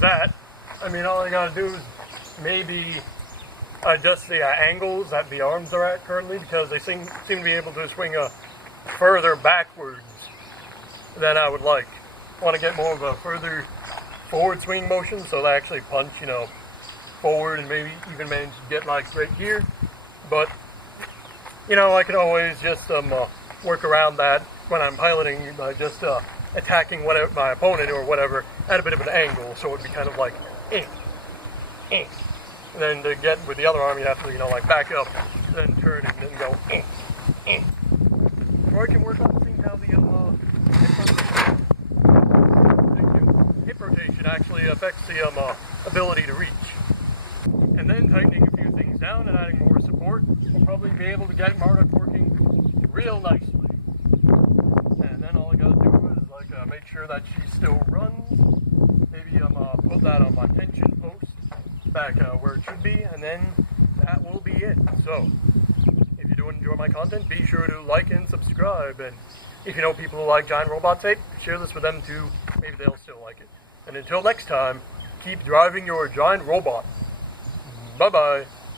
does that. I mean, all I gotta do is maybe adjust the angles that the arms are at currently, because they seem to be able to swing further backwards than I would like. I want to get more of a further forward swing motion, so they actually punch, forward and maybe even manage to get like right here. But, I can always just work around that when I'm piloting by just attacking whatever my opponent or whatever at a bit of an angle, so it would be kind of like, eh. And then to get with the other arm, you have to, like back up, then turn and then go, Or I can work on seeing how the hip rotation actually affects the ability to reach. And then tightening a few things down and adding more support, we'll probably be able to get Marduk working real nicely. And then all I gotta do is make sure that she still runs. Maybe put that on my tension post back where it should be, and then that will be it. So, if you do enjoy my content, be sure to like and subscribe. And if you know people who like giant robot tape, share this with them too. Maybe they'll still like it. And until next time, keep driving your giant robot. Bye-bye.